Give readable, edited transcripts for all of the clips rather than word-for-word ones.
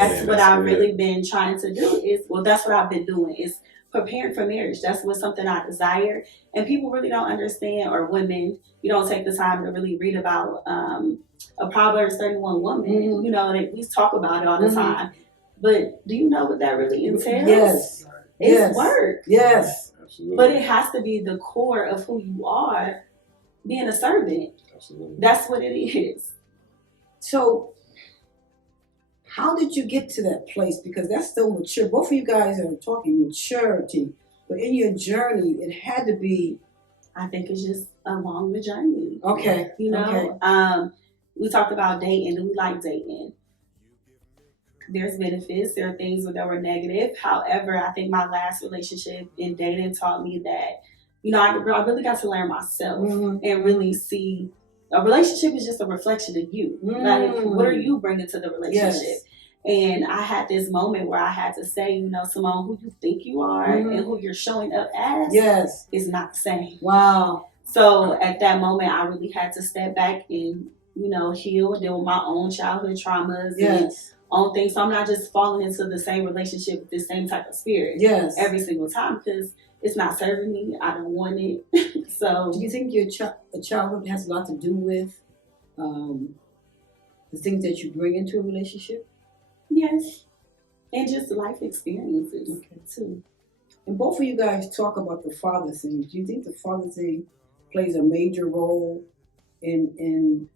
That's what I've really been trying to do that's what I've been doing is preparing for marriage. That's what something I desire. And people really don't understand, or women, you don't take the time to really read about a Proverbs 31 woman. Mm-hmm. You know, we talk about it all the time. But do you know what that really entails? Yes. It's work. Yes. Absolutely. But it has to be the core of who you are, being a servant. Absolutely. That's what it is. So, how did you get to that place? Because that's still mature. Both of you guys are talking maturity. But in your journey, it had to be. I think it's just along the journey. Okay. You know, okay. We talked about dating. Do we like dating? There's benefits. There are things that were negative. However, I think my last relationship in dating taught me that, you know, I really got to learn myself and really see a relationship is just a reflection of you. Like, what are you bringing to the relationship? Yes. And I had this moment where I had to say, you know, Cimone, who you think you are and who you're showing up as is not the same. Wow. So at that moment, I really had to step back and, you know, heal and deal with my own childhood traumas and own things. So I'm not just falling into the same relationship with the same type of spirit every single time, because it's not serving me. I don't want it. So, do you think your childhood has a lot to do with the things that you bring into a relationship? Yes. And just life experiences too. And both of you guys talk about the father thing. Do you think the father thing plays a major role in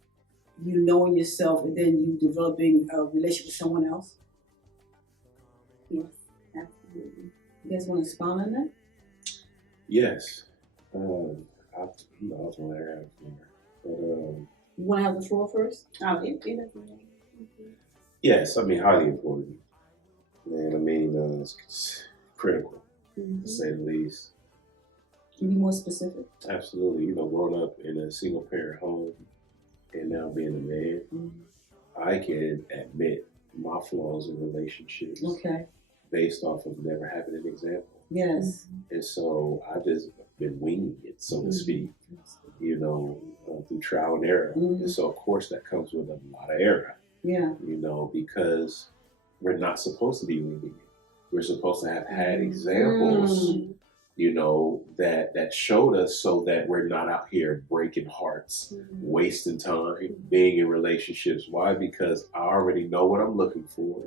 you knowing yourself and then you developing a relationship with someone else? Yes, absolutely. You guys want to expound on that? Yes. I'll throw that out there. But you want to have the floor first? Yes, I mean, highly important. And I mean, it's critical, to say the least. Can you be more specific? Absolutely. You know, growing up in a single parent home and now being a man, I can admit my flaws in relationships based off of never having an example. Yes. And so I just been winging it, so to speak, you know, through trial and error. And so, of course, that comes with a lot of error. Yeah. You know, because we're not supposed to be winging it. We're supposed to have had examples, you know, that showed us so that we're not out here breaking hearts, wasting time, being in relationships. Why? Because I already know what I'm looking for.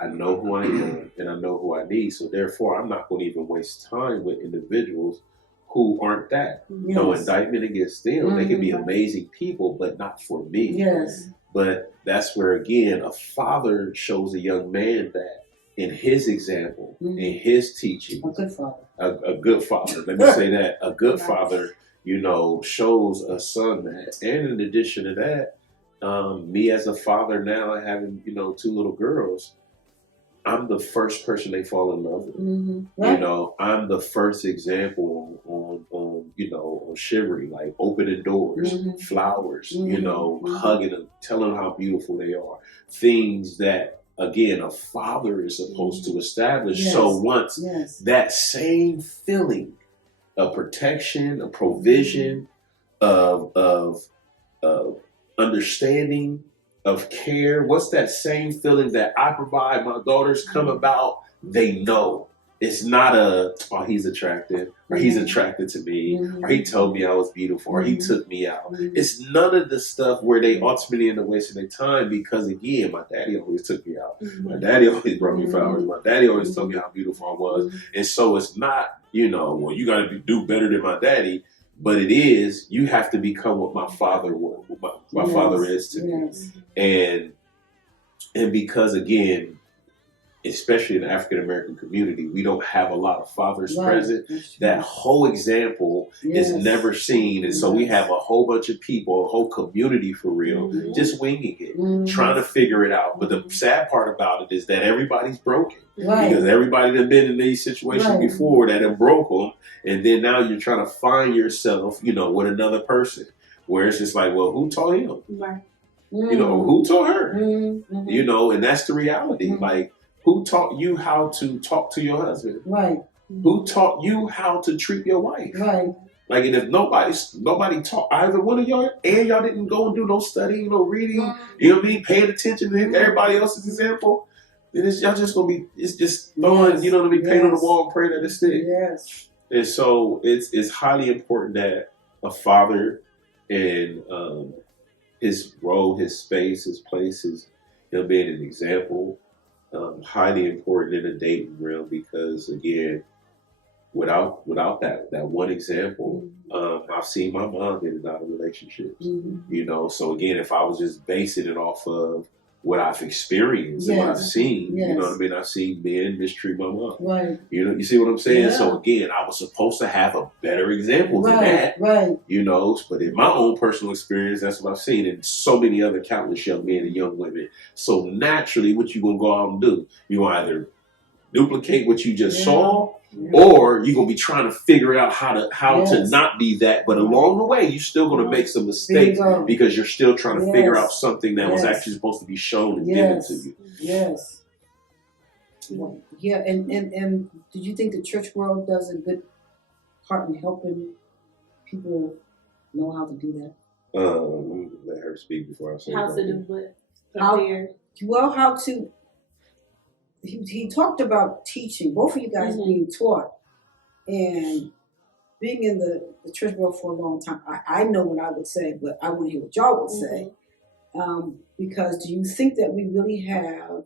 I know who I am and I know who I need. So therefore, I'm not going to even waste time with individuals who aren't that. No indictment against them. They can be amazing people, but not for me. Yes. But that's where, again, a father shows a young man that in his example, in his teaching. A good father. A good father. Let me say that. A good father, you know, shows a son that. And in addition to that, me as a father now having, you know, 2 little girls, I'm the first person they fall in love with. You know, I'm the first example on you know, on chivalry, like opening doors, flowers, you know, hugging them, telling them how beautiful they are. Things that, again, a father is supposed to establish. So once that same feeling of protection, of provision, of understanding, of care, what's that same feeling that I provide my daughters come about, they know. It's not he's attractive, or he's attracted to me, or he told me I was beautiful, or he took me out. It's none of the stuff where they ultimately end up wasting their time, because again, my daddy always took me out. My daddy always brought me flowers. My daddy always told me how beautiful I was. And so it's not, you know, well, you got to do better than my daddy. But it is, you have to become what my father was, what my father is to me. And because, again, especially in the African American community, we don't have a lot of fathers present. That whole example is never seen. And so we have a whole bunch of people, a whole community for real, just winging it, trying to figure it out. But the sad part about it is that everybody's broken. Because everybody that's been in these situations before that have broke them. And then now you're trying to find yourself, you know, with another person. Where it's just like, well, who taught him? You know, who taught her? You know, and that's the reality. Like, who taught you how to talk to your husband? Who taught you how to treat your wife? Like, and if nobody taught either one of y'all, and y'all didn't go and do no studying, no reading, you know what I mean, paying attention to everybody else's example, then y'all just gonna be, it's just throwing, you know what I mean, paint on the wall and pray that it stick. Yes. And so it's highly important that a father and his role, his space, his place, his him being an example, highly important in the dating realm, because again, without that one example, I've seen my mom get it out of relationships. You know, so again, if I was just basing it off of what I've experienced and what I've seen, you know what I mean? I've seen men mistreat my mom. Right. You know, you see what I'm saying? Yeah. So again, I was supposed to have a better example than that. Right. You know, but in my own personal experience, that's what I've seen in so many other countless young men and young women. So naturally, what you gonna go out and do? You gonna either duplicate what you just saw, or you're gonna be trying to figure out how to not be that. But along the way, you're still gonna make some mistakes because you're still trying to figure out something that was actually supposed to be shown and given to you. Yes. Yeah, and did you think the church world does a good part in helping people know how to do that? Let her speak before I say how to do what? How to. He talked about teaching, both of you guys being taught, and being in the church world for a long time. I know what I would say, but I want to hear what y'all would say. Because do you think that we really have,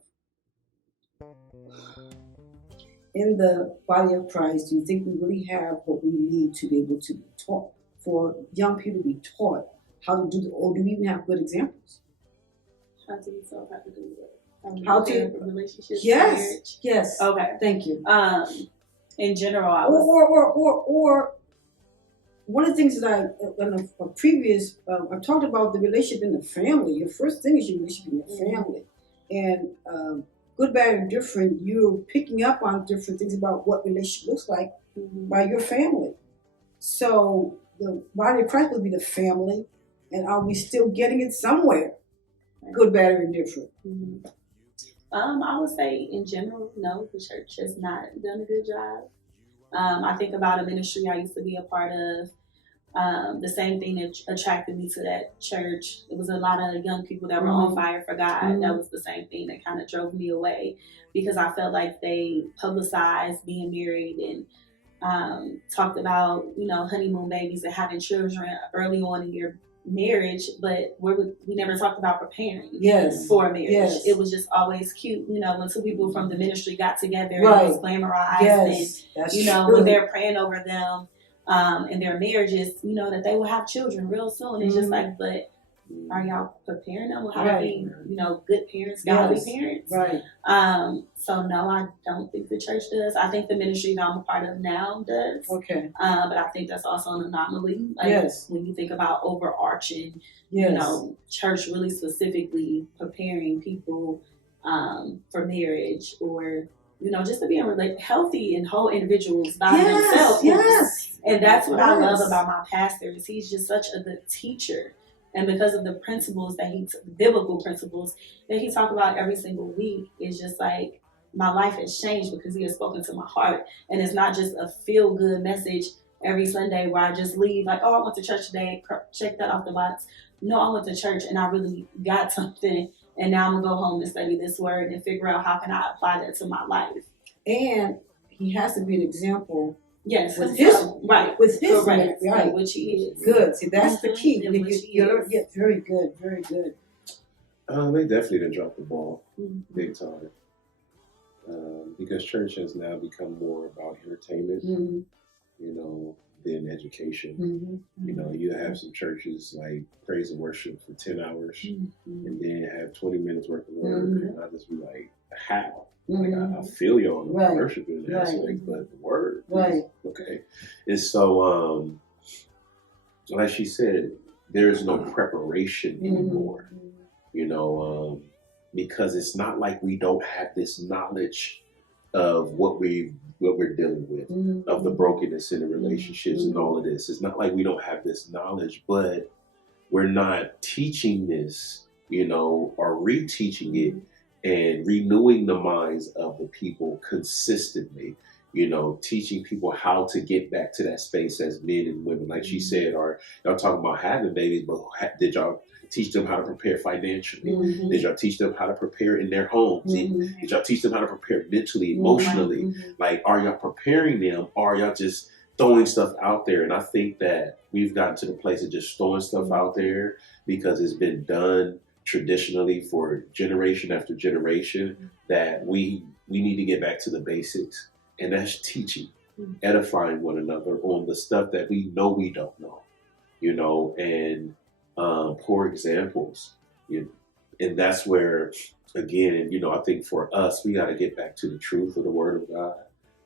in the body of Christ, do you think we really have what we need to be able to be taught, for young people to be taught how to do, or do we even have good examples? How to be taught how to do it. How to relationships? Yes, yes. Okay, thank you. In general, or one of the things that I in a previous I talked about the relationship in the family. Your first thing is your relationship in your family, and good, bad, and different. You're picking up on different things about what relationship looks like by your family. So the body of Christ would be the family, and are we still getting it somewhere? Good, bad, or indifferent. I would say in general, no, the church has not done a good job. I think about a ministry I used to be a part of. The same thing that attracted me to that church. It was a lot of young people that were on fire for God. That was the same thing that kind of drove me away, because I felt like they publicized being married and talked about, honeymoon babies and having children early on in your marriage, but we never talked about preparing for a marriage. It was just always cute, when two people from the ministry got together and it was glamorized, and when they're praying over them and their marriages, that they will have children real soon. It's just like, but are y'all preparing them how to be, good parents, godly parents? Right. So no, I don't think the church does. I think the ministry that I'm a part of now does. Okay. But I think that's also an anomaly. When you think about overarching, church really specifically preparing people for marriage, or just to be healthy and whole individuals by themselves. Yes. And that's what I love about my pastor, is he's just such a good teacher. And because of the principles biblical principles that he talks about every single week, it's just like my life has changed because he has spoken to my heart. And it's not just a feel-good message every Sunday where I just leave like, oh, I went to church today, check that off the box. No, I went to church and I really got something. And now I'm going to go home and study this word and figure out how can I apply that to my life. And he has to be an example. Yes, with his correct, right, which he is. Good. See, that's the key. Very good, very good. They definitely didn't drop the ball big time, because church has now become more about entertainment, than education. You have some churches like praise and worship for 10 hours, and then have 20 minutes worth of word, and I just be like, how? Like I feel you on the worship in that aspect, but the word, okay. And so, like she said, there is no preparation anymore. Because it's not like we don't have this knowledge of what we're dealing with, of the brokenness in the relationships and all of this. It's not like we don't have this knowledge, but we're not teaching this, or reteaching it and renewing the minds of the people consistently. you know, teaching people how to get back to that space as men and women. Like she said, or y'all talking about having babies, but did y'all teach them how to prepare financially? Mm-hmm. Did y'all teach them how to prepare in their homes? Mm-hmm. Did y'all teach them how to prepare mentally, emotionally? Mm-hmm. Like, are y'all preparing them, or are y'all just throwing stuff out there? And I think that we've gotten to the place of just throwing stuff out there because it's been done traditionally for generation after generation, that we need to get back to the basics. And that's teaching, edifying one another on the stuff that we know we don't know, you know, and poor examples. You know, and that's where, again, you know, I think for us, we got to get back to the truth of the Word of God.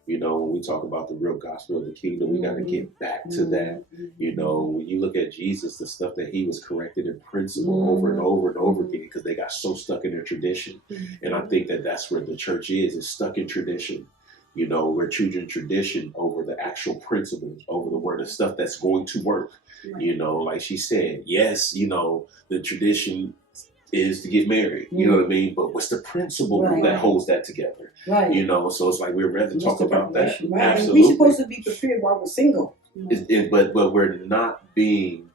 You know, when we talk about the real gospel of the kingdom, we got to get back to that. You know, when you look at Jesus, the stuff that he was corrected in principle over and over and over again, because they got so stuck in their tradition. And I think that that's where the church is stuck in tradition. You know, we're choosing tradition over the actual principles, over the word of stuff that's going to work. You know, like she said, yes, you know, the tradition is to get married, you know what I mean? But what's the principle that holds that together? Right. You know, so it's like we'd rather talk about that. Right. Absolutely. And we're supposed to be prepared while we're single. But we're not being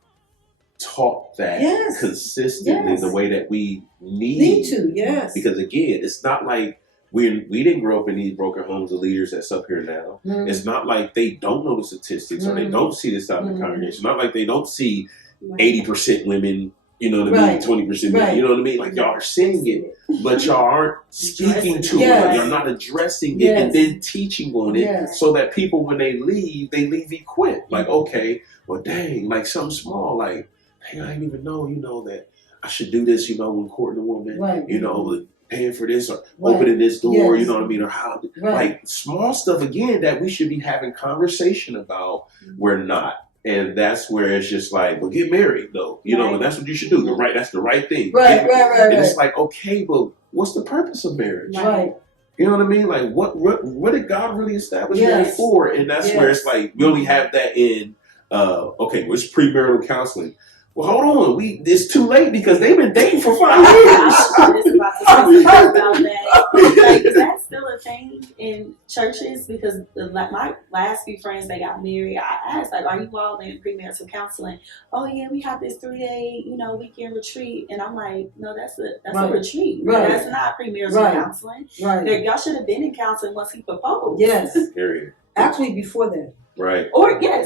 taught that consistently the way that we need to. Yes. Because again, it's not like we didn't grow up in these broken homes of leaders that's up here now. It's not like they don't know the statistics or they don't see this out in the congregation. It's not like they don't see 80% women. You know what I mean? 20% men. You know what I mean? Like y'all are saying it, but y'all aren't speaking to it. Y'all not addressing it and then teaching on it so that people, when they leave equipped. Like, okay, well, dang, like something small, like, hey, I didn't even know, you know, that I should do this, you know, when courting a woman, you know, paying for this or opening this door, you know what I mean? Or how, like small stuff, again, that we should be having conversation about. We're not. And that's where it's just like, well, get married though, you know, and that's what you should do. That's the right thing. Right. And it's like, okay, but what's the purpose of marriage? Right. You know what I mean? Like, what did God really establish marriage for? And that's where it's like, we only have that in, okay, well, it's premarital counseling. Well, hold on, it's too late because they've been dating for 5 years. I was just about to talk about that. Like, is that still a thing in churches? Because my last few friends, they got married. I asked, like, are you all in premarital counseling? Oh yeah, we have this 3-day, you know, weekend retreat. And I'm like, no, that's a retreat. Right. That's not premarital counseling. Right. Y'all should have been in counseling once he proposed. Yes. Period. Actually, before that. Right. Or during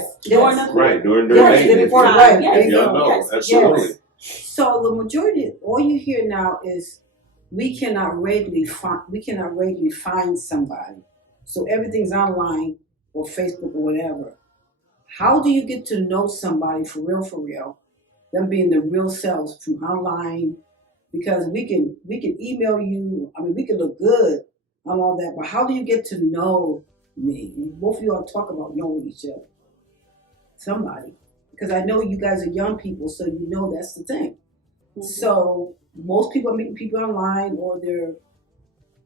the during before, right. Yes. Y'all know, absolutely. Yes. So the majority, all you hear now is we cannot regularly find somebody. So everything's online or Facebook or whatever. How do you get to know somebody for real? Them being the real selves from online, because we can email you. I mean, we can look good on all that, but how do you get to know me? Both of you all talk about knowing each other. Somebody. Because I know you guys are young people, so you know that's the thing. Mm-hmm. So most people are meeting people online or they're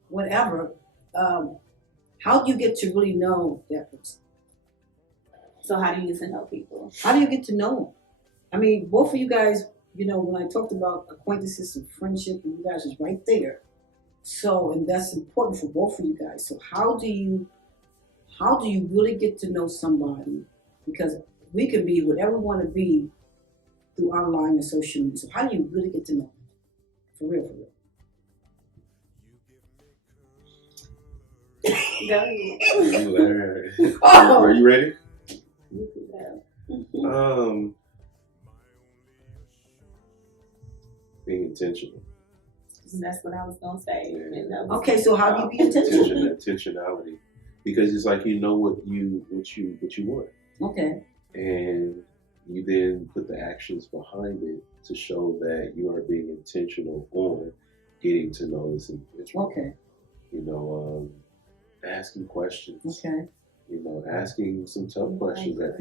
whatever. How do you get to really know that person? So how do you get to know people? How do you get to know them? I mean, both of you guys, you know, when I talked about acquaintances and friendship, you guys is right there. So, and that's important for both of you guys. So how do you really get to know somebody? Because we can be whatever we want to be through online and social media. So how do you really get to know them? For real. Are you ready? Being intentional. That's what I was gonna say. Okay, so how do you be intentional? Intentionality, because it's like you know what you want. Okay. And you then put the actions behind it to show that you are being intentional on getting to know this individual. Okay. You know, asking questions. Okay. You know, asking some tough questions that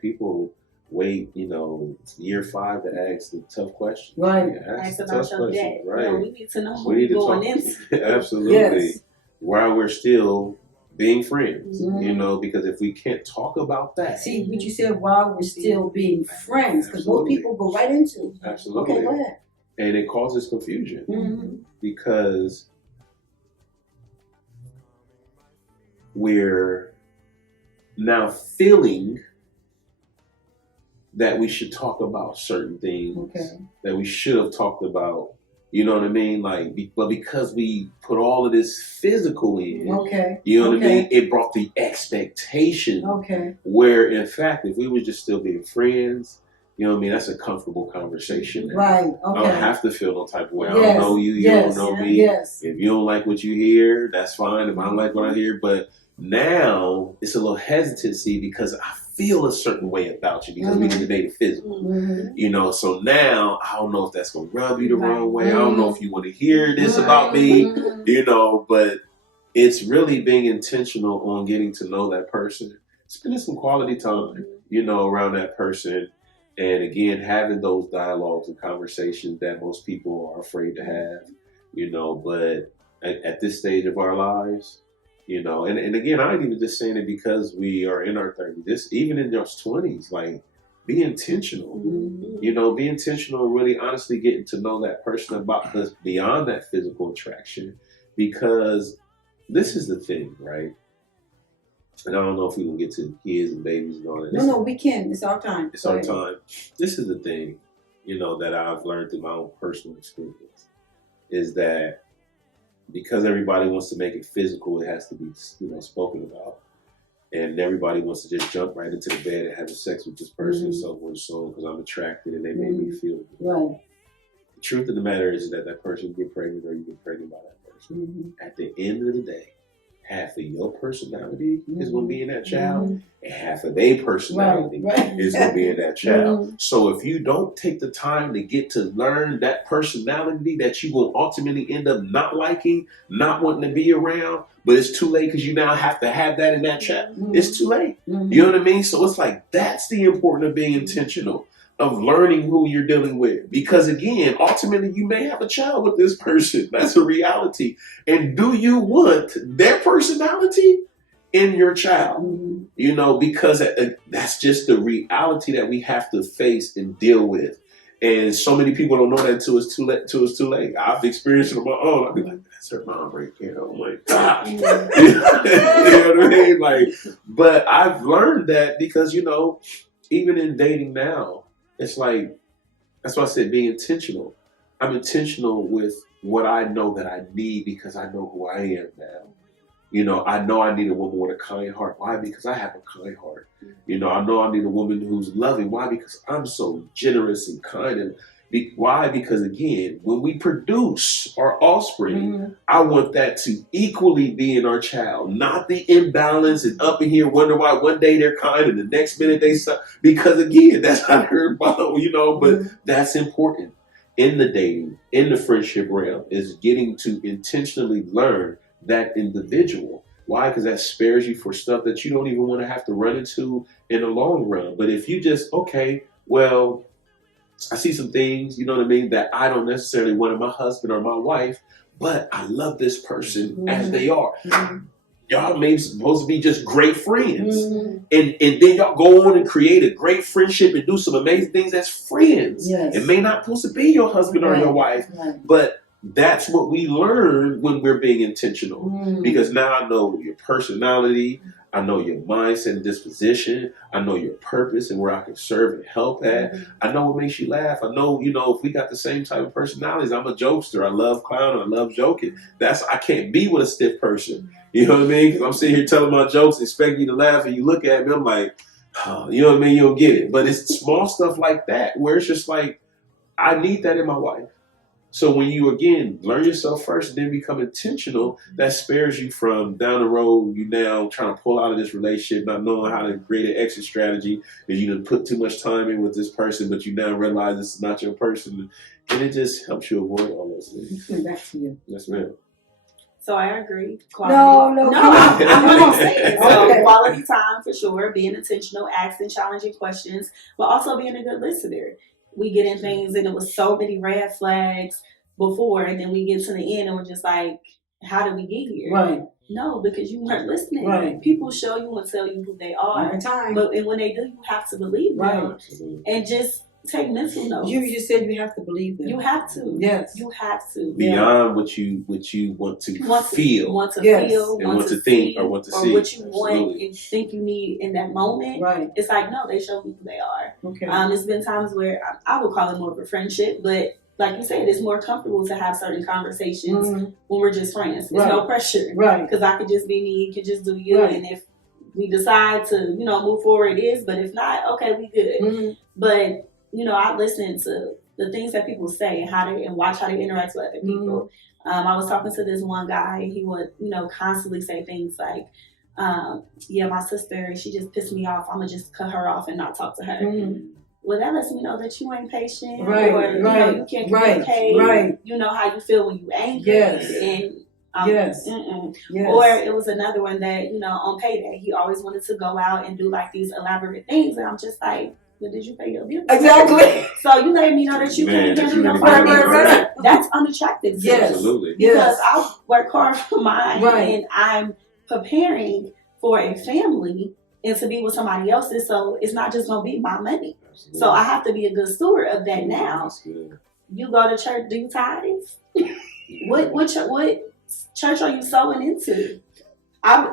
people wait, you know, year 5 to ask the tough questions. Right. Ask about your debt. Right. You know, we need to know what we're going into. Absolutely. Yes. While we're still being friends, you know, because if we can't talk about that. See, what you said, while we're still being friends, because most people go right into it. Absolutely. Okay, go ahead. And it causes confusion because we're now feeling that we should talk about certain things that we should have talked about. You know what I mean? Like, but because we put all of this physical in, you know what I mean? It brought the expectation. Where, in fact, if we were just still being friends, you know what I mean? That's a comfortable conversation. Right. I don't have to feel no type of way. I don't know you. You don't know me. If you don't like what you hear, that's fine. If I don't like what I hear, but now it's a little hesitancy because I feel a certain way about you because we didn't date physical. You know, so now I don't know if that's gonna rub you the wrong way. I don't know if you want to hear this about me, you know, but it's really being intentional on getting to know that person, spending some quality time, you know, around that person. And again, having those dialogues and conversations that most people are afraid to have, you know, but at this stage of our lives, you know, and again, I ain't even just saying it because we are in our 30s. This, even in your 20s, like, be intentional. You know, be intentional, really honestly getting to know that person about us beyond that physical attraction. Because this is the thing, right? And I don't know if we can get to kids and babies and all that. No, we can. It's our time. It's our time. This is the thing, you know, that I've learned through my own personal experience, is that because everybody wants to make it physical, it has to be, you know, spoken about. And everybody wants to just jump right into the bed and having sex with this person, so forth and so on, because I'm attracted and they make me feel good. Right. The truth of the matter is that that person get pregnant or you get pregnant by that person. At the end of the day, half of your personality is going to be in that child, and half of their personality is going to be in that child. So if you don't take the time to get to learn that personality that you will ultimately end up not liking, not wanting to be around, but it's too late because you now have to have that in that child, it's too late. You know what I mean? So it's like, that's the importance of being intentional, of learning who you're dealing with. Because again, ultimately you may have a child with this person. That's a reality. And do you want their personality in your child? You know, because that's just the reality that we have to face and deal with. And so many people don't know that until it's too late. I've experienced it on my own. I'll be like, that's her mom right there. I'm like, gosh. You know what I mean? Like, but I've learned that because, you know, even in dating now, it's like, that's why I said be intentional. I'm intentional with what I know that I need because I know who I am now. You know I need a woman with a kind heart. Why? Because I have a kind heart. You know I need a woman who's loving. Why? Because I'm so generous and kind. And why? Because again, when we produce our offspring, I want that to equally be in our child, not the imbalance and up in here wonder why one day they're kind and the next minute they suck. Because again, that's not her bottle, you know. But that's important in the dating, in the friendship realm, is getting to intentionally learn that individual. Why? Because that spares you for stuff that you don't even want to have to run into in the long run. But if you just, okay, well, I see some things, you know what I mean, that I don't necessarily want in my husband or my wife, but I love this person as they are. Y'all may be supposed to be just great friends. And then y'all go on and create a great friendship and do some amazing things as friends. It may not supposed to be your husband or your wife, but that's what we learn when we're being intentional. Because now I know your personality, I know your mindset and disposition, I know your purpose and where I can serve and help at. I know what makes you laugh. I know, you know, if we got the same type of personalities. I'm a jokester. I love clowning. I love joking. I can't be with a stiff person. You know what I mean? Because I'm sitting here telling my jokes, expecting you to laugh, and you look at me, I'm like, oh, you know what I mean? You don't get it. But it's small stuff like that where it's just like, I need that in my wife. So when you, again, learn yourself first and then become intentional, that spares you from down the road, you now trying to pull out of this relationship, not knowing how to create an exit strategy, because you done put too much time in with this person, but you now realize this is not your person. And it just helps you avoid all those things. Back to you. Yes, ma'am. So I agree. No, I'm going to say it. So quality time for sure, being intentional, asking challenging questions, but also being a good listener. We get in things and it was so many red flags before, and then we get to the end and we're just like, how did we get here? Right. No, because you weren't listening. Right. People show you and tell you who they are. Every time. And when they do, you have to believe them. Right. And just take mental notes. You just said you have to believe them. You have to. Yes. You have to. Beyond what you want to feel. Want to Yes. feel. And want to think or want to see. Or what you want Absolutely. and think you need in that moment. Right. It's like, no, they show me who they are. Okay. It's been times where I would call it more of a friendship, but like you said, it's more comfortable to have certain conversations when we're just friends. There's no pressure. Right. Because I could just be me, you could just do you. Right. And if we decide to, move forward, it is. But if not, okay, we good. But, I listen to the things that people say and watch how they interact with other people. I was talking to this one guy, and he would, constantly say things like, yeah, my sister, she just pissed me off. I'm going to just cut her off and not talk to her. Well, that lets me know that you ain't patient. Right, or, you can't communicate. Right. You know how you feel when you angry. Yes. And, yes. Yes. Or it was another one that, on payday, he always wanted to go out and do like these elaborate things. And I'm just like, well, did you pay your bill? Exactly. So you letting me know that you can't handle your finances. That's unattractive. Yes. Absolutely. Because I work hard for mine Right. and I'm preparing for a family and to be with somebody else's. So it's not just going to be my money. Absolutely. So I have to be a good steward of that now. That's good. You go to church, do you tithes? What church are you sowing into?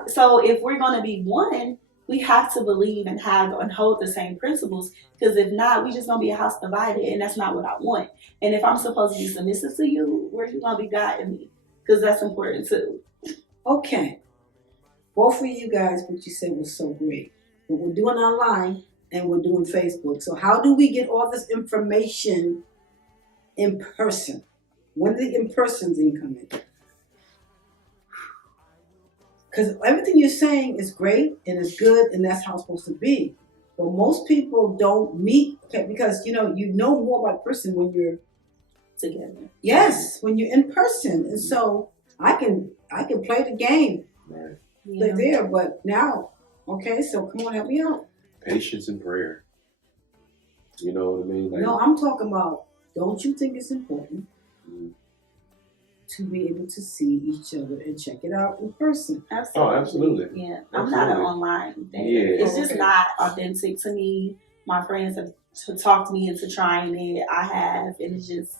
So if we're going to be one, we have to believe and have and hold the same principles. Because if not, we just going to be a house divided, and that's not what I want. And if I'm supposed to be submissive to you, where you going to be guiding me? Because that's important too. Okay. Both of you guys, what you said was so great. But we're doing online and we're doing Facebook. So how do we get all this information in person? When the in-person thing come in? Because everything you're saying is great and it's good and that's how it's supposed to be. But most people don't meet because, you know more about a person when you're Together. Yes, when you're in person. And so I can play the game. Right. They're there, but now, okay, so come on, help me out. Patience and prayer. You know what I mean? Like, No, I'm talking about, don't you think it's important to be able to see each other and check it out in person? Absolutely. Oh, absolutely. Yeah. I'm not an online thing. Yeah. It's just not authentic to me. My friends have talked me into trying it. I have, and it's just,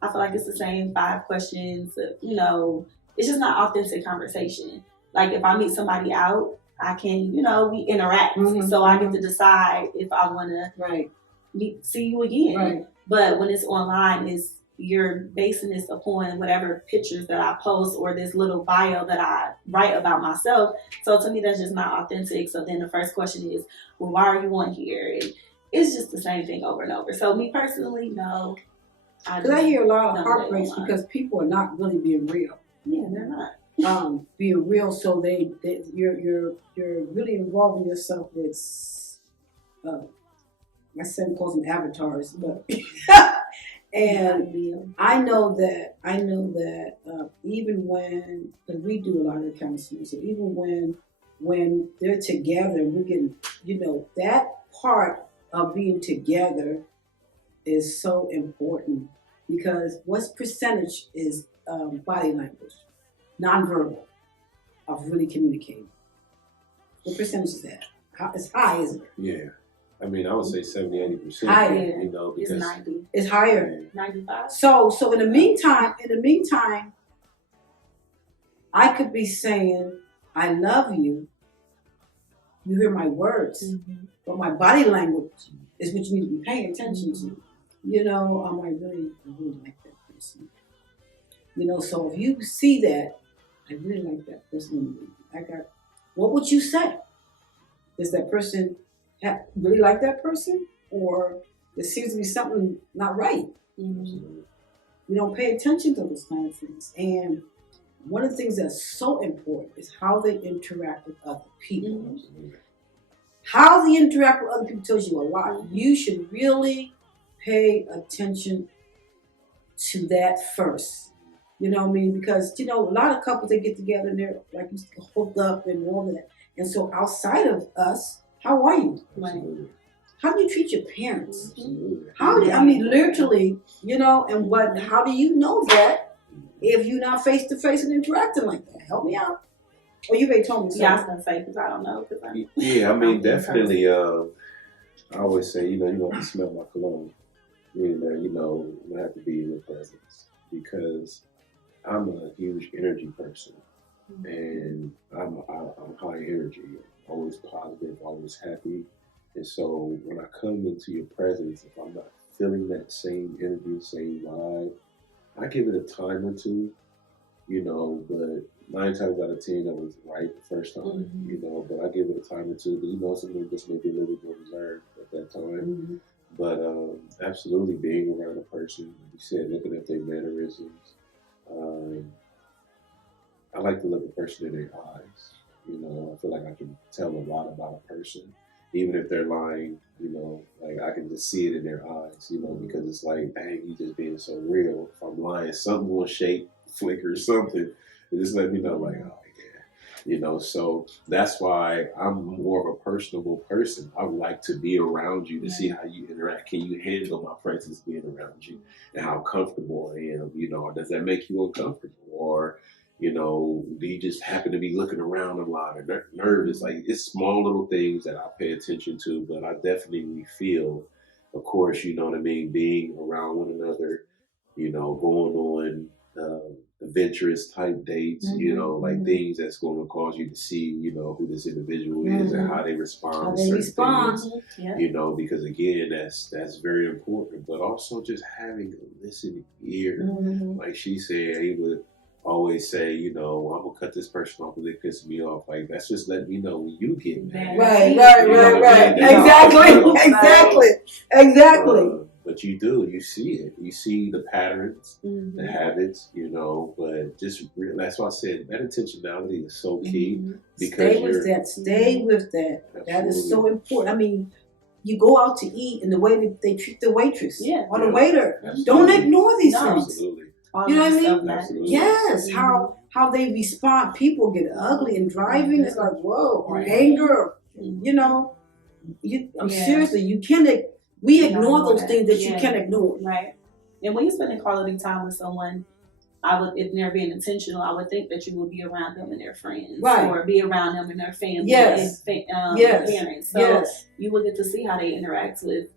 I feel like it's the same 5 questions. It's just not authentic conversation. Like if I meet somebody out, I can, we interact. So I get to decide if I want to see you again. Right. But when it's online, you're basing this upon whatever pictures that I post or this little bio that I write about myself. So to me, that's just not authentic. So then the first question is, well, why are you on here? And it's just the same thing over and over. So me personally, no. Because I hear a lot of heartbreaks because people are not really being real. Yeah, they're not. Being real, so you're really involving yourself with. My son calls them avatars, but and I know that even when we do a lot of counseling, so even when they're together, we can that part of being together is so important because what's percentage is body language, nonverbal, of really communicating. What percentage is that? It's high, isn't it? Yeah. I mean, I would say 70-80%. Higher. Because it's 90. It's higher. 95. So in the meantime, I could be saying, I love you. You hear my words, but my body language is what you need to be paying attention to. I really like that person. So if you see that, I really like that person. What would you say? Does that person really like that person? Or there seems to be something not right? We don't pay attention to those kind of things. And one of the things that's so important is how they interact with other people. How they interact with other people tells you a lot. You should really pay attention to that first. You know what I mean? Because, a lot of couples, they get together and they're like hooked up and all that. And so outside of us, how are you? How do you treat your parents? Literally, and how do you know that if you're not face to face and interacting like that? Help me out. Or you may told me something. Yeah, I was going to say, because I don't know. Yeah, I mean, definitely, I always say, you don't have to smell my cologne. you know, I have to be in your presence because I'm a huge energy person, and I'm high energy, always positive, always happy. And so when I come into your presence, if I'm not feeling that same energy, same vibe, I give it a time or two, you know, but 9 times out of 10, I was right the first time, you know, but I give it a time or two. But, you know, something just maybe a little bit more reserved at that time. But absolutely being around a person, like you said, looking at their mannerisms. I like to look a person in their eyes. You know, I feel like I can tell a lot about a person, even if they're lying. You know, like I can just see it in their eyes. You know, because it's like, dang, you just being so real. If I'm lying, something will shake, flicker, something. It just let me know, like, oh yeah, you know. So that's why I'm more of a personable person. I would like to be around you to see how you interact. Can you handle my presence being around you, and how comfortable I am? You know, or does that make you uncomfortable, or you know, do you just happen to be looking around a lot or nervous? Like, it's small little things that I pay attention to, but I definitely feel, of course, you know what I mean, being around one another, you know, going on adventurous type dates, you know, like things that's going to cause you to see, you know, who this individual is and how they respond to certain things, you know, because again, that's very important. But also just having a listening ear, like she said, he would always say, you know, I'm gonna cut this person off because they piss me off. Like, that's just letting me know when you get mad. Right. Exactly. But you do, you see it. You see the patterns, the habits, you know, but just that's why I said that intentionality is so key. Because stay with that. Absolutely. That is so important. I mean, you go out to eat and the way they treat the waitress or the waiter. Absolutely. Don't ignore these things. Absolutely. You know what I mean? Absolutely. Yes. How they respond. People get ugly and driving. It's like, whoa, or anger. You know, seriously, you can't. We ignore those things that you can't ignore. Right. And when you're spending quality time with someone, if they're being intentional, I would think that you would be around them and their friends, or be around them and their family and parents. So you will get to see how they interact with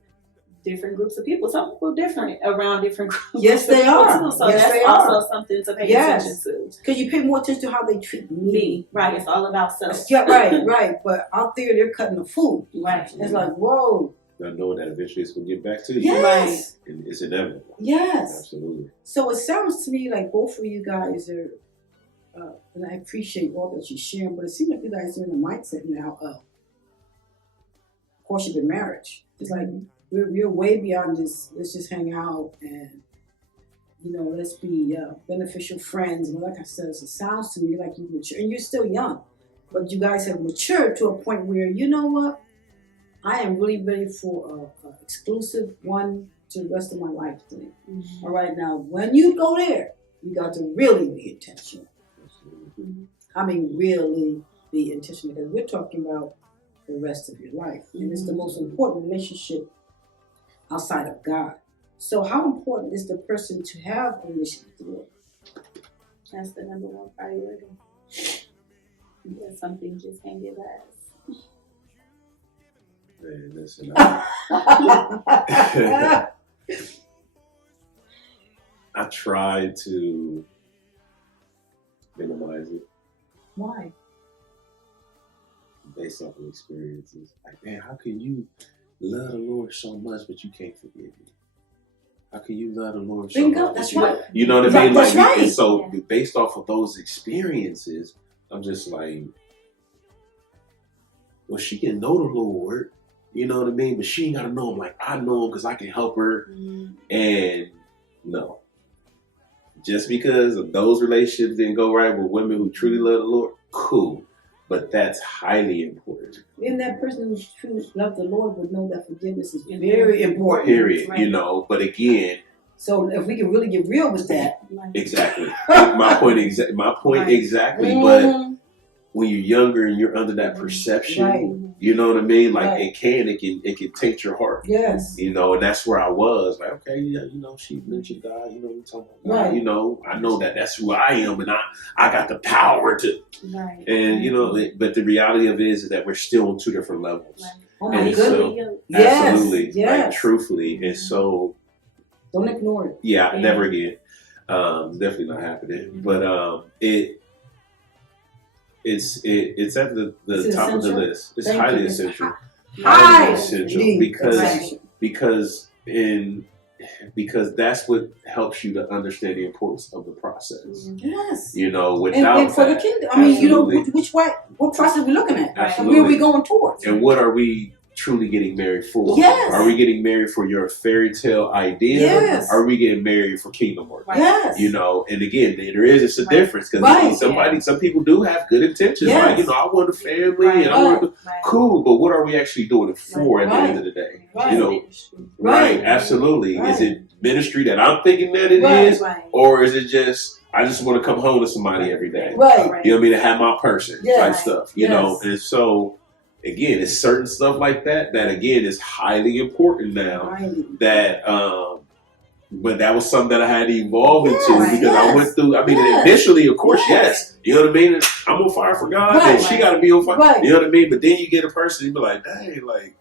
different groups of people. Some people different around different groups. Yes, they are. Too. So that's also something to pay attention to. Because you pay more attention to how they treat me. Right. It's all about self. Yeah, right. But out there, they're cutting the food. Right. It's like, whoa. Not knowing that eventually it's going to get back to you. Yes. Right. And it's inevitable. Yes. Absolutely. So it sounds to me like both of you guys are, and I appreciate all that you're sharing, but it seems like you guys are in a mindset now of courtship and marriage. It's like, we're way beyond this. Let's just hang out and, you know, let's be beneficial friends. And like I said, it sounds to me like you mature, and you're still young, but you guys have matured to a point where, you know what, I am really ready for an exclusive one to the rest of my life thing. All right, now when you go there, you got to really be intentional. I mean, really be intentional, because we're talking about the rest of your life, and it's the most important relationship outside of God. So how important is the person to have a relationship with the Lord? That's the number one priority. Because some things just can't get last. Man, listen, I try to minimize it. Why? Based off of experiences. Like, man, how can you love the Lord so much, but you can't forgive me? How can you love the Lord so much? That's right. You know what I mean? That's like, right. So based off of those experiences, I'm just like, well, she can know the Lord, you know what I mean? But she ain't got to know him like I know him because I can help her. And no. Just because of those relationships didn't go right with women who truly love the Lord, cool. But that's highly important. And that person who truly loves the Lord would know that forgiveness is very important. Period. Right. You know, but again. So if we can really get real with that. Exactly. My point exactly. But when you're younger and you're under that perception, you know what I mean? Like it can taint your heart. Yes. You know, and that's where I was. Like, okay, yeah, you know, she mentioned God, you know, we talking about God, you know, I know that's who I am, and I got the power to. Right. And you know, but the reality of it is that we're still on two different levels. Right. Oh my goodness. So, absolutely. Yes. Like, truthfully. And so Don't ignore it. Yeah, never again. It's definitely not happening. But it's at the top of the list. It's highly essential. Highly essential because that's what helps you to understand the importance of the process. Yes. You know, without and for the kingdom, I mean, you know, which way, what process are we looking at? Absolutely. Where are we going towards? And what are we truly getting married for? Yes. Are we getting married for your fairy tale idea? Yes. Are we getting married for kingdom work? Yes. You know, and again, there is a difference because some people do have good intentions. Like, you know, I want a family and I want cool, but what are we actually doing it for at the end of the day? You know, absolutely. Is it ministry that I'm thinking that it is, or is it just I just want to come home to somebody every day? You know what I mean? To have my person type stuff. You know, and so. Again, it's certain stuff like that again is highly important now. That but that was something that I had to evolve into because I went through. I mean, initially, of course, you know what I mean. I'm on fire for God, and she got to be on fire. You know what I mean. But then you get a person, you be like, dang, like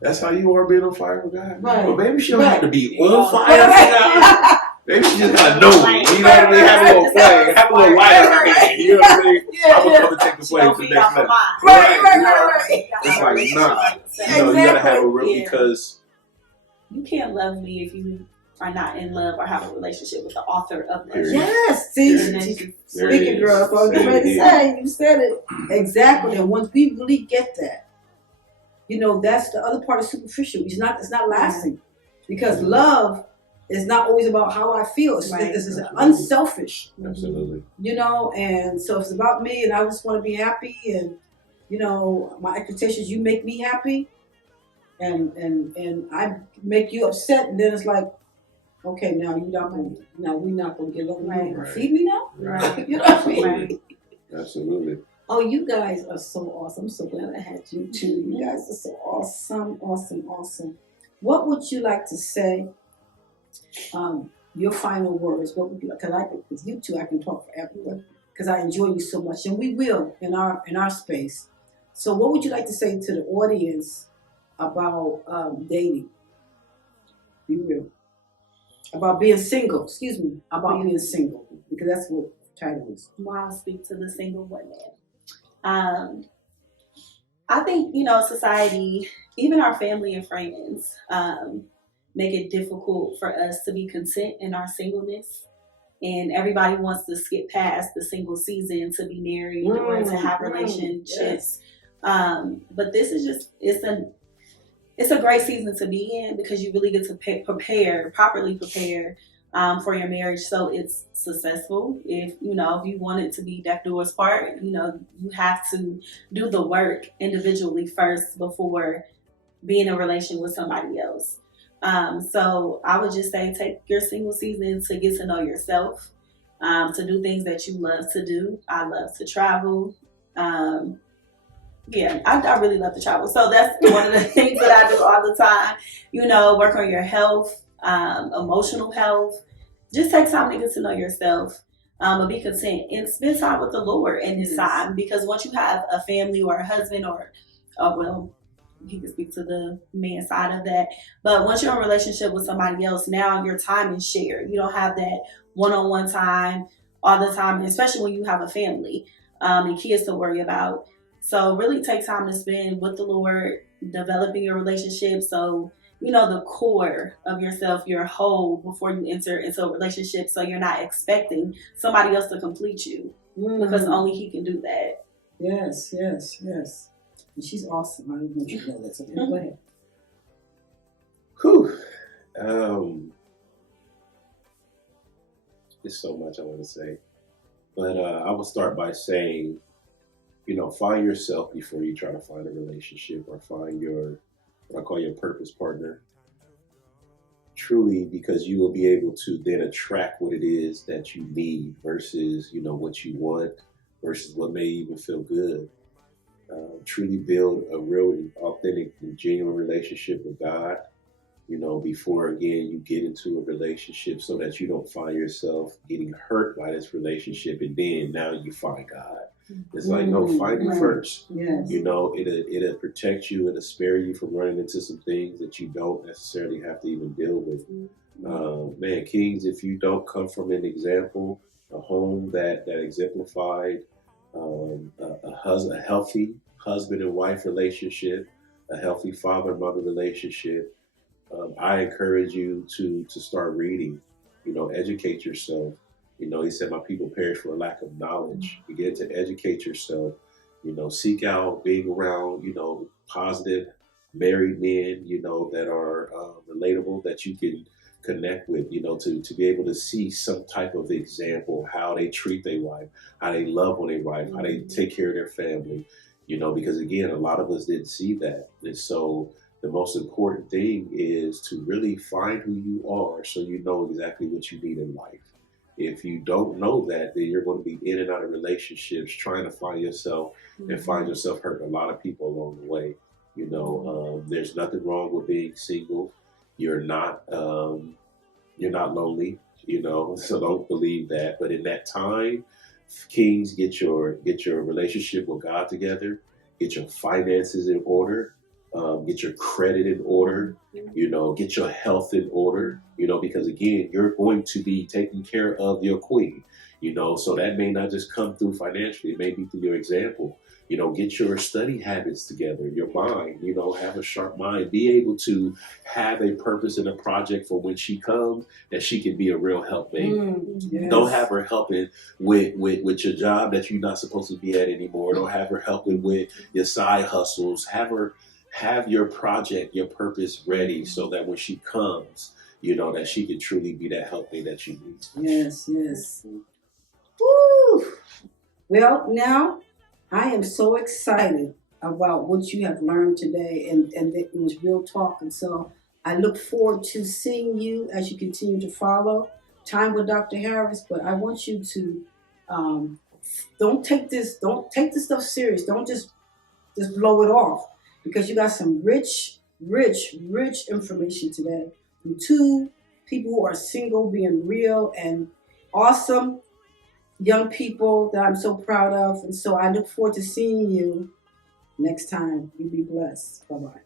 that's how you are being on fire for God. Well, maybe she don't have to be on fire for God. Maybe she just gotta know me. You know what I mean? Have a little flame, have a little light on her hand. You know what I mean? I'm gonna come and take the flame to the next level. Right. It's like, nah. You know, you gotta have a real because you can't love me if you are not in love or have a relationship with the author of that. Yes, see, speaking, girl. So I was ready to say, you said it exactly. And once we really get that, you know, that's the other part of superficial. It's not lasting because love. It's not always about how I feel. It's unselfish. Absolutely. You know, and so it's about me and I just want to be happy and, you know, my expectations, you make me happy and I make you upset and then it's like, okay, now we're not gonna get along. You're gonna feed me now? Right. You know what I mean? Absolutely. Oh, you guys are so awesome. I'm so glad I had you too. You guys are so awesome. What would you like to say? Your final words. What would you like? Because with you two, I can talk forever. Because I enjoy you so much, and we will in our space. So, what would you like to say to the audience about dating? Be real. About being single. Excuse me. About being single, because that's what the title is. Well, I'll speak to the single women. I think, you know, society, even our family and friends, make it difficult for us to be content in our singleness. And everybody wants to skip past the single season to be married or to have relationships. But this is just, it's a great season to be in because you really get to properly prepare for your marriage so it's successful. If you want it to be death do us part, you know, you have to do the work individually first before being in a relation with somebody else. So I would just say take your single season to get to know yourself, to do things that you love to do. I love to travel. I really love to travel. So that's one of the things that I do all the time. You know, work on your health, emotional health. Just take time to get to know yourself, but be content and spend time with the Lord in this time. Because once you have a family or a husband he can speak to the man side of that. But once you're in a relationship with somebody else, now your time is shared. You don't have that one-on-one time all the time, especially when you have a family and kids to worry about. So really take time to spend with the Lord, developing your relationship. So, you know, the core of yourself, your whole before you enter into a relationship. So you're not expecting somebody else to complete you because only he can do that. Yes. And she's awesome. I don't know if you know that. So go ahead. There's so much I want to say. But I will start by saying, you know, find yourself before you try to find a relationship or find what I call your purpose partner. Truly, because you will be able to then attract what it is that you need versus, you know, what you want versus what may even feel good. Truly build a real, authentic, and genuine relationship with God. before again you get into a relationship, so that you don't find yourself getting hurt by this relationship, and then now you find God. It's like, no, find Him first. Yes. It'll protect you, it'll spare you from running into some things that you don't necessarily have to even deal with. Man, kings, if you don't come from an example, a home that exemplified a healthy husband and wife relationship, a healthy father and mother relationship, I encourage you to start reading. Educate yourself. He said, "My people perish for a lack of knowledge." Begin to educate yourself. Seek out being around positive married men that are relatable, that you can connect with. To be able to see some type of example, how they treat their wife, how they love on their wife, how they take care of their family. Because again, a lot of us didn't see that, and so the most important thing is to really find who you are, so you know exactly what you need in life. If you don't know that, then you're going to be in and out of relationships trying to find yourself, and find yourself hurting a lot of people along the way. There's nothing wrong with being single. You're not lonely. So don't believe that. But in that time, kings, get your relationship with God together, get your finances in order, get your credit in order, get your health in order, because again, you're going to be taking care of your queen, so that may not just come through financially, it may be through your example. Get your study habits together, your mind, have a sharp mind, be able to have a purpose and a project for when she comes, that she can be a real helpmate. Yes. Don't have her helping with your job that you're not supposed to be at anymore. Don't have her helping with your side hustles. Have your project, your purpose ready, so that when she comes, that she can truly be that helpmate that you need. Yes. Woo! Well, now I am so excited about what you have learned today, and it was real talk. And so I look forward to seeing you as you continue to follow Time with Dr. Harris. But I want you to don't take this stuff serious. Don't just blow it off, because you got some rich information today from two people who are single, being real and awesome young people that I'm so proud of. And so I look forward to seeing you next time. You be blessed. Bye-bye.